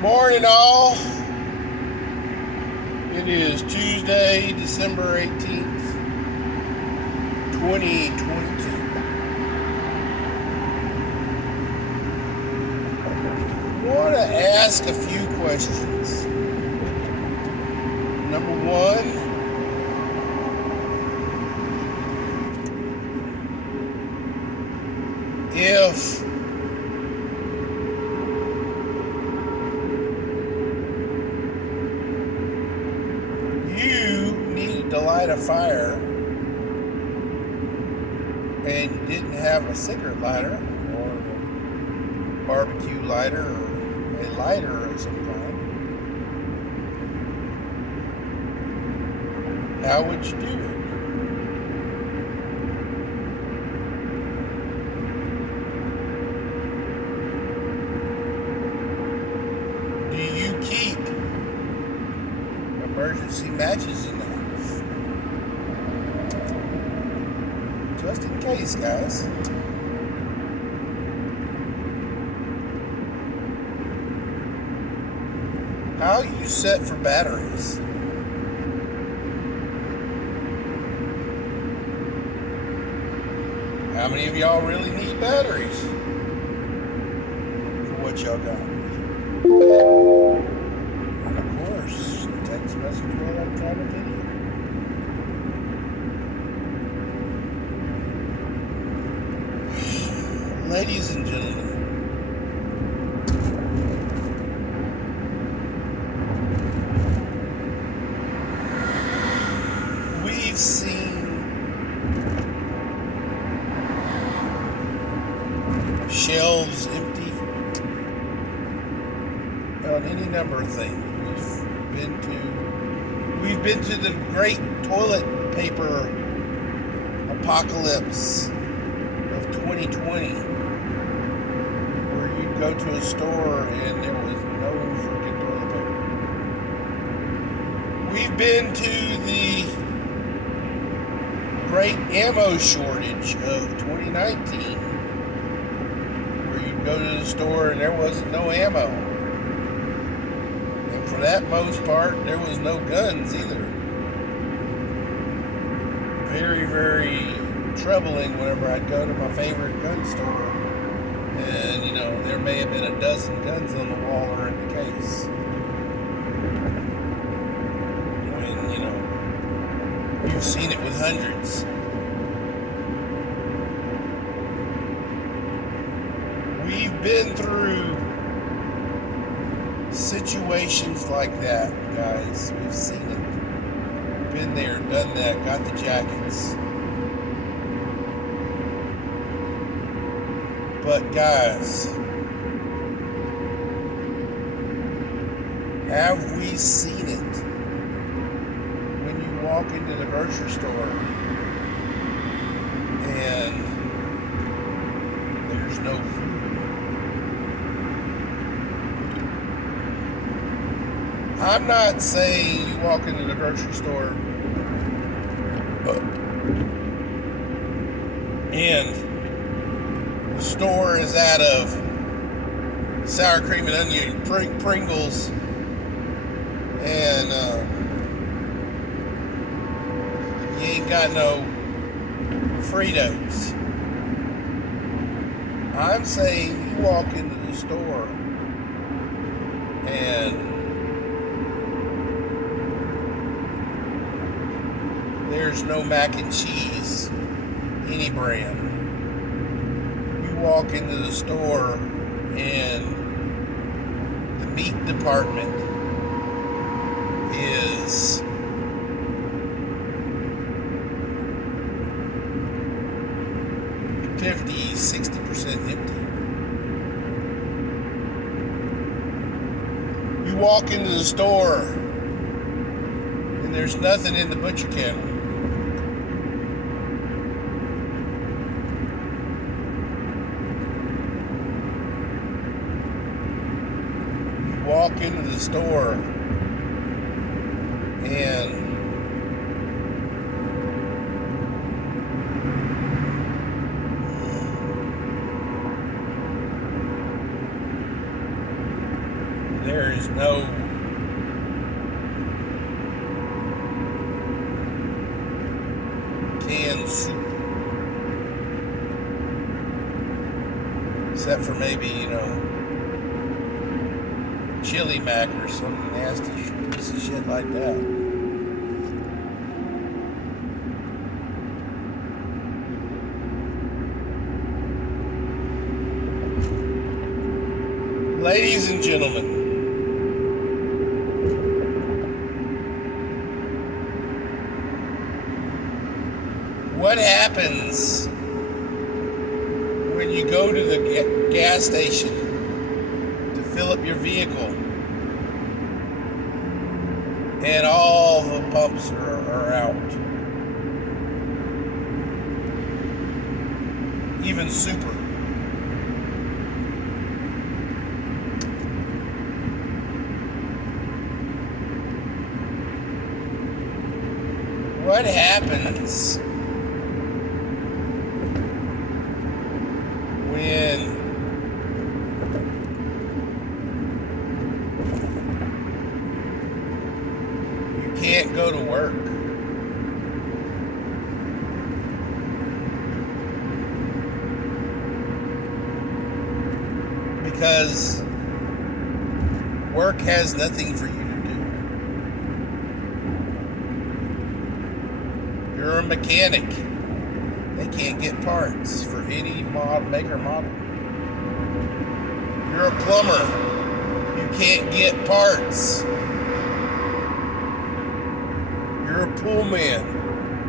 Morning, all. It is Tuesday, December 18th, 2022. I want to ask a few questions. Number one, if you needed to light a fire and you didn't have a cigarette lighter or a barbecue lighter or a lighter of some kind, how would you do it? Do you keep emergency matches in the house? Just in case, guys. How you set for batteries? How many of y'all really need batteries for what y'all got? And of course, a text message while I'm trying to video. Ladies and gentlemen, we've seen shelves empty on any number of things. We've been to the great toilet paper apocalypse of 2020, where you'd go to a store and there was no freaking toilet paper. We've been to the great ammo shortage of 2019, where you'd go to the store and there wasn't no ammo. And for that most part, there was no guns either. Very, very troubling whenever I'd go to my favorite gun store. And, there may have been a dozen guns on the wall or in the case. When, you've seen it with hundreds. We've been through situations like that, guys. We've seen it. Been there, done that, got the jackets. But guys, have we seen it when you walk into the grocery store and there's no food? I'm not saying you walk into the grocery store and the store is out of sour cream and onion Pringles and you ain't got no Fritos. I'm saying you walk into the store and there's no mac and cheese, any brand. You walk into the store and the meat department is $50, 60% empty. You walk into the store and there's nothing in the butcher counter. Walk into the store and There is no canned soup. Except for maybe, chili mac or some nasty piece of shit like that. Ladies and gentlemen, what happens when you go to the gas station to fill up your vehicle and all the pumps are out? Even super. What happens when you can't go to work? Because work has nothing for you to do. You're a mechanic. They can't get parts for any maker model. You're a plumber. You can't get parts. You're a pool man.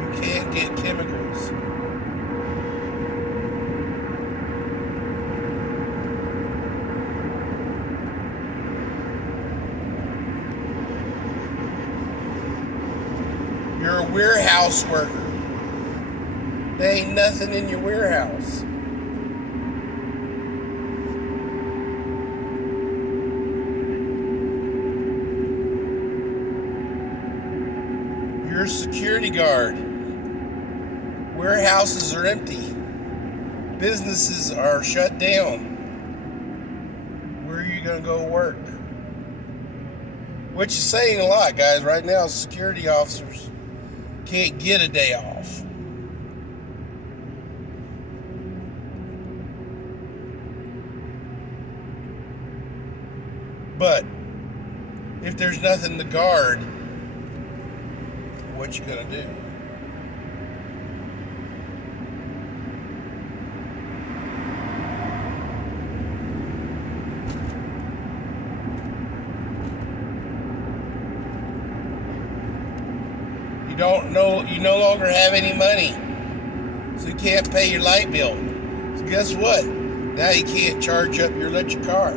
You can't get chemicals. You're a warehouse worker. There ain't nothing in your warehouse. You're a security guard. Warehouses are empty. Businesses are shut down. Where are you going to go work? Which is saying a lot, guys. Right now, security officers can't get a day off. But if there's nothing to guard, what you gonna do? You no longer have any money, so you can't pay your light bill. So guess what? Now you can't charge up your electric car.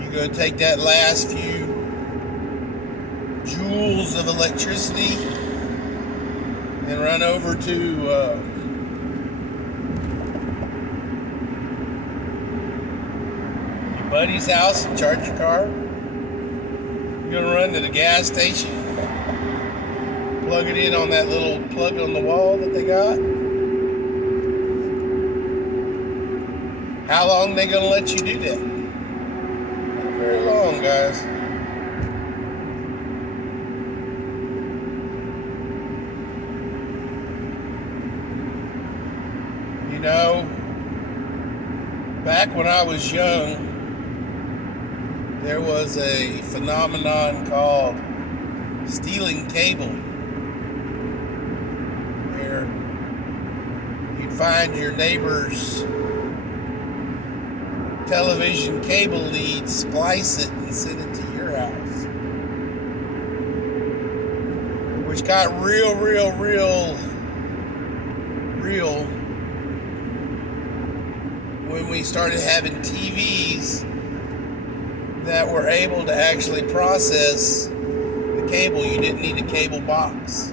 You're going to take that last few joules of electricity and run over to buddy's house and charge your car. You're gonna run to the gas station, plug it in on that little plug on the wall that they got. How long they gonna let you do that? Not very long, guys. Back when I was young, there was a phenomenon called stealing cable, where you'd find your neighbor's television cable lead, splice it, and send it to your house. Which got real when we started having TVs that were able to actually process the cable. You didn't need a cable box.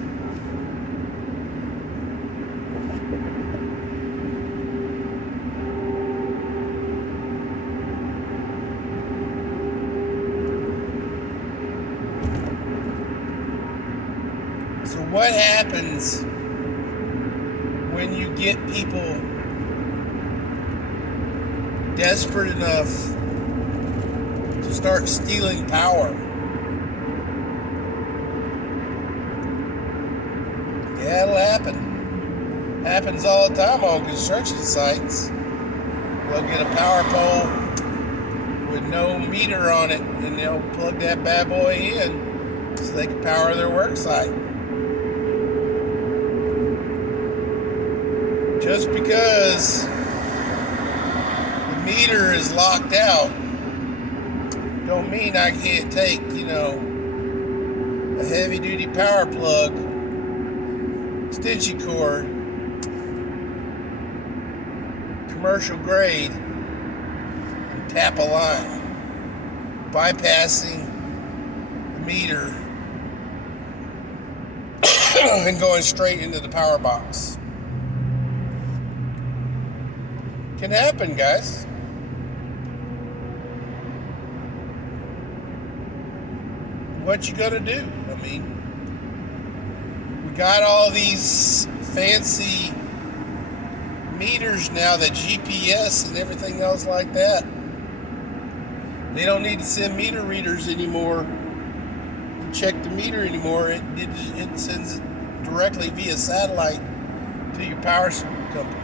So what happens when you get people desperate enough to start stealing power. Yeah, it'll happen. Happens all the time on construction sites. They'll get a power pole with no meter on it, and they'll plug that bad boy in so they can power their work site. Just because the meter is locked out don't mean I can't take, a heavy duty power plug, extension cord, commercial grade, and tap a line, bypassing the meter and going straight into the power box. Can happen, guys. What you gonna do? I mean, we got all these fancy meters now, that GPS and everything else like that. They don't need to send meter readers anymore to check the meter anymore. It sends it directly via satellite to your power company.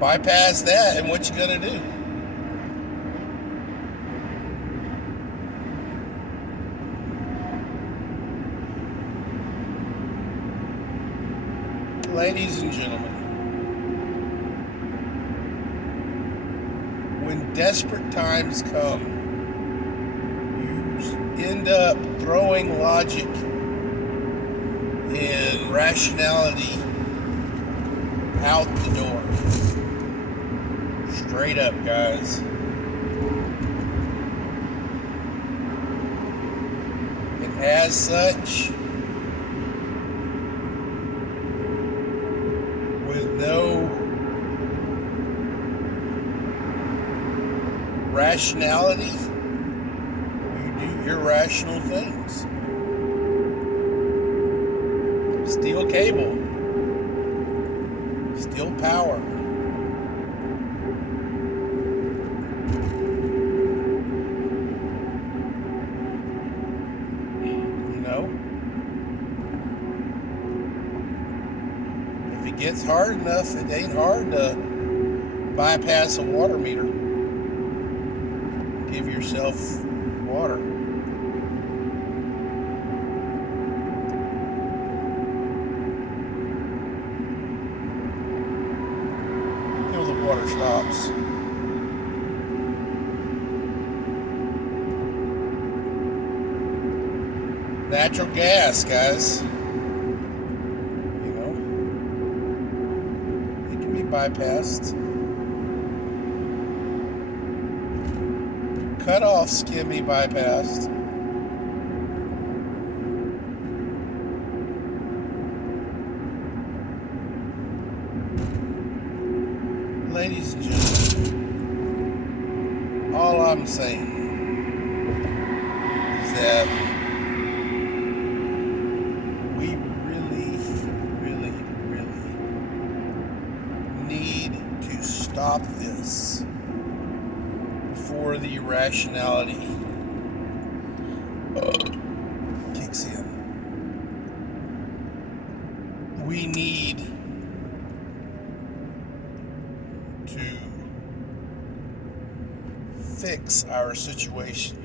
Bypass that, and what you gonna do? Ladies and gentlemen, when desperate times come, you end up throwing logic and rationality out the door. Straight up, guys. And as such, with no rationality, you do irrational things. Steal cable, steal power. If it gets hard enough, it ain't hard to bypass a water meter. Give yourself water. Till the water stops. Natural gas, guys. It can be bypassed. Cutoffs can be bypassed. Ladies and gentlemen, all I'm saying is that we really, really, really need to stop this before the irrationality kicks in. We need to fix our situation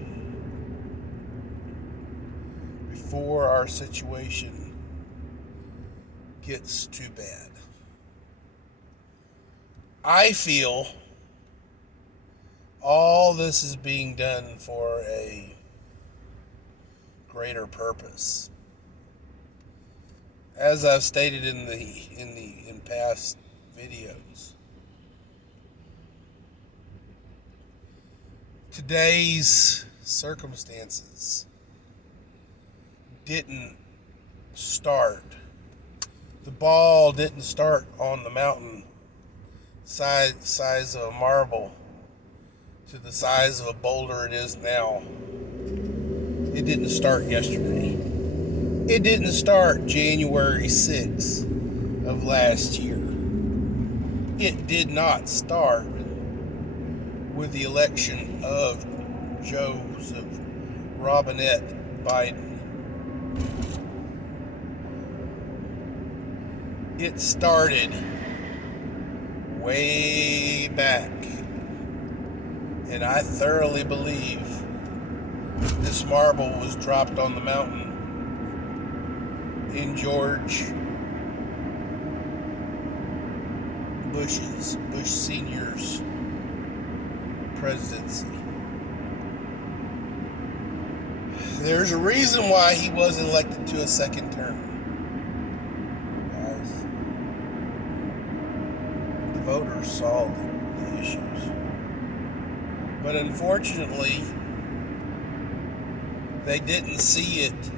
before our situation gets too bad. I feel all this is being done for a greater purpose. As I've stated in past videos, today's circumstances didn't start. The ball didn't start on the mountain size of a marble to the size of a boulder it is now. It didn't start yesterday. It didn't start January 6th of last year. It did not start with the election of Joseph Robinette Biden. It started way back. And I thoroughly believe this marble was dropped on the mountain in George Bush Sr.'s presidency. There's a reason why he wasn't elected to a second term. Guys, the voters saw the issues. But unfortunately, they didn't see it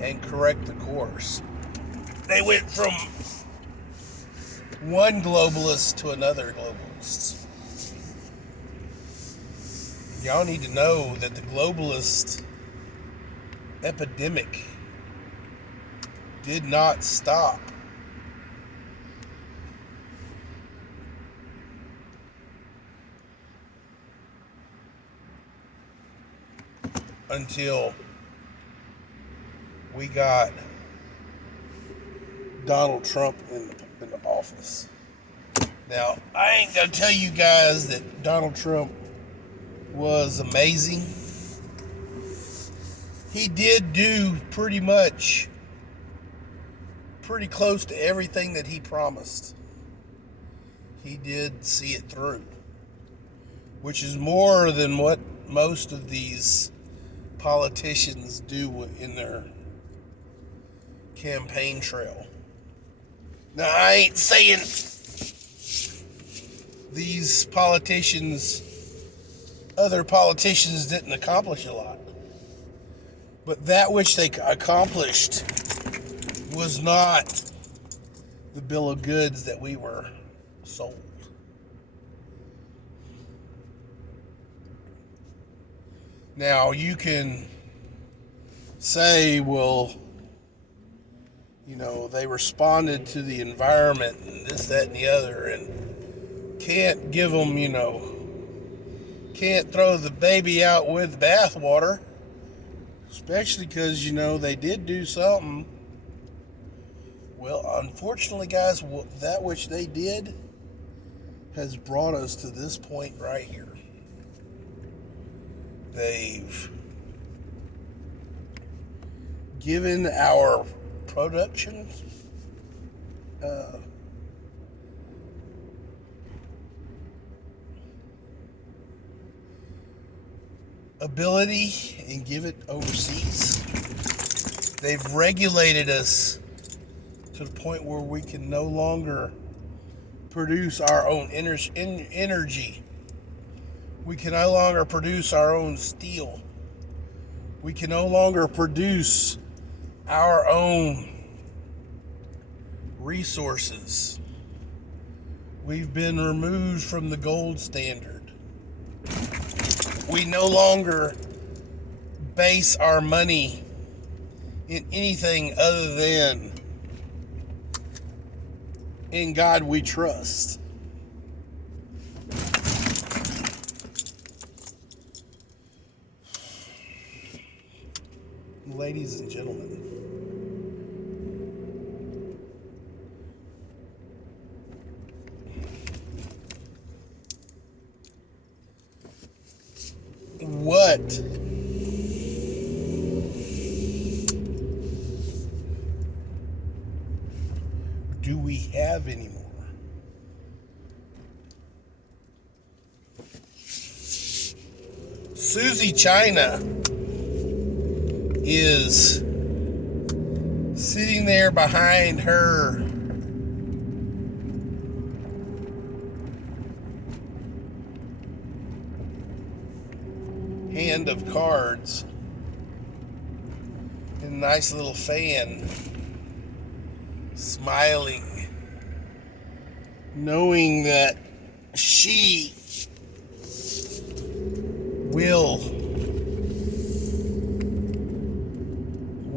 and correct the course. They went from one globalist to another globalist. Y'all need to know that the globalist epidemic did not stop. Until we got Donald Trump in the office. Now, I ain't gonna tell you guys that Donald Trump was amazing. He did do pretty close to everything that he promised. He did see it through, which is more than what most of these politicians do in their campaign trail. Now, I ain't saying these other politicians didn't accomplish a lot, but that which they accomplished was not the bill of goods that we were sold. Now, you can say, well, they responded to the environment and this, that, and the other, and can't give them, can't throw the baby out with the bathwater, especially because, they did do something. Well, unfortunately, guys, that which they did has brought us to this point right here. They've given our production ability and give it overseas. They've regulated us to the point where we can no longer produce our own energy. We can no longer produce our own steel. We can no longer produce our own resources. We've been removed from the gold standard. We no longer base our money in anything other than in God we trust. Ladies and gentlemen, what do we have anymore? Susie China is sitting there behind her hand of cards and a nice little fan, smiling, knowing that she will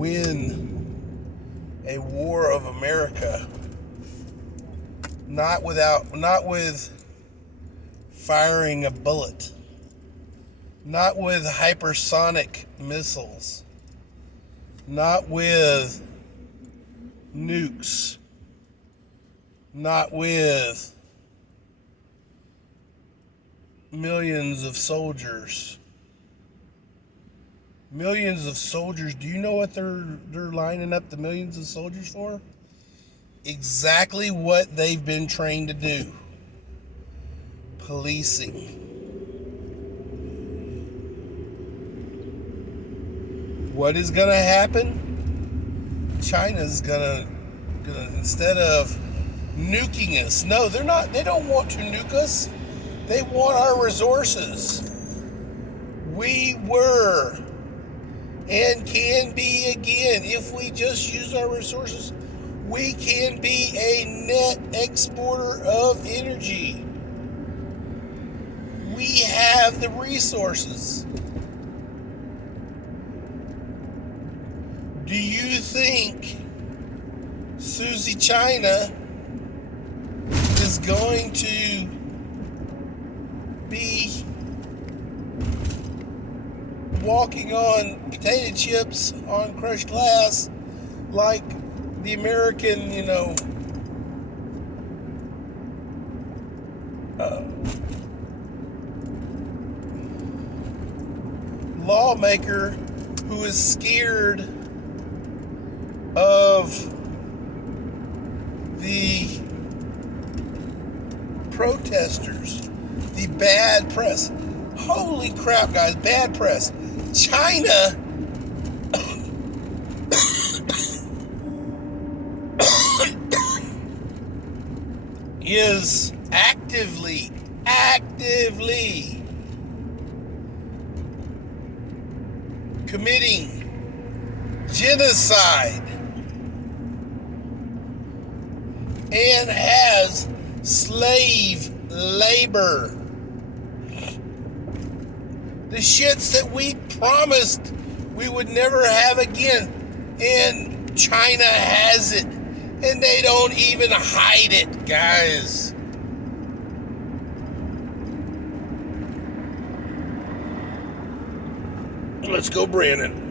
win a war of America. Not with firing a bullet. Not with hypersonic missiles. Not with nukes. Not with millions of soldiers. Millions of soldiers. Do you know what they're lining up the millions of soldiers for? Exactly what they've been trained to do. Policing. What is going to happen? China's gonna instead of nuking us. No, they're not. They don't want to nuke us. They want our resources. We were and can be again, if we just use our resources, we can be a net exporter of energy. We have the resources. Do you think Susie China is going to be walking on potato chips on crushed glass like the American, lawmaker who is scared of the protesters, the bad press. Holy crap, guys, bad press. China is actively committing genocide and has slave labor. The shits that we promised we would never have again. And China has it. And they don't even hide it, guys. Let's go, Brandon.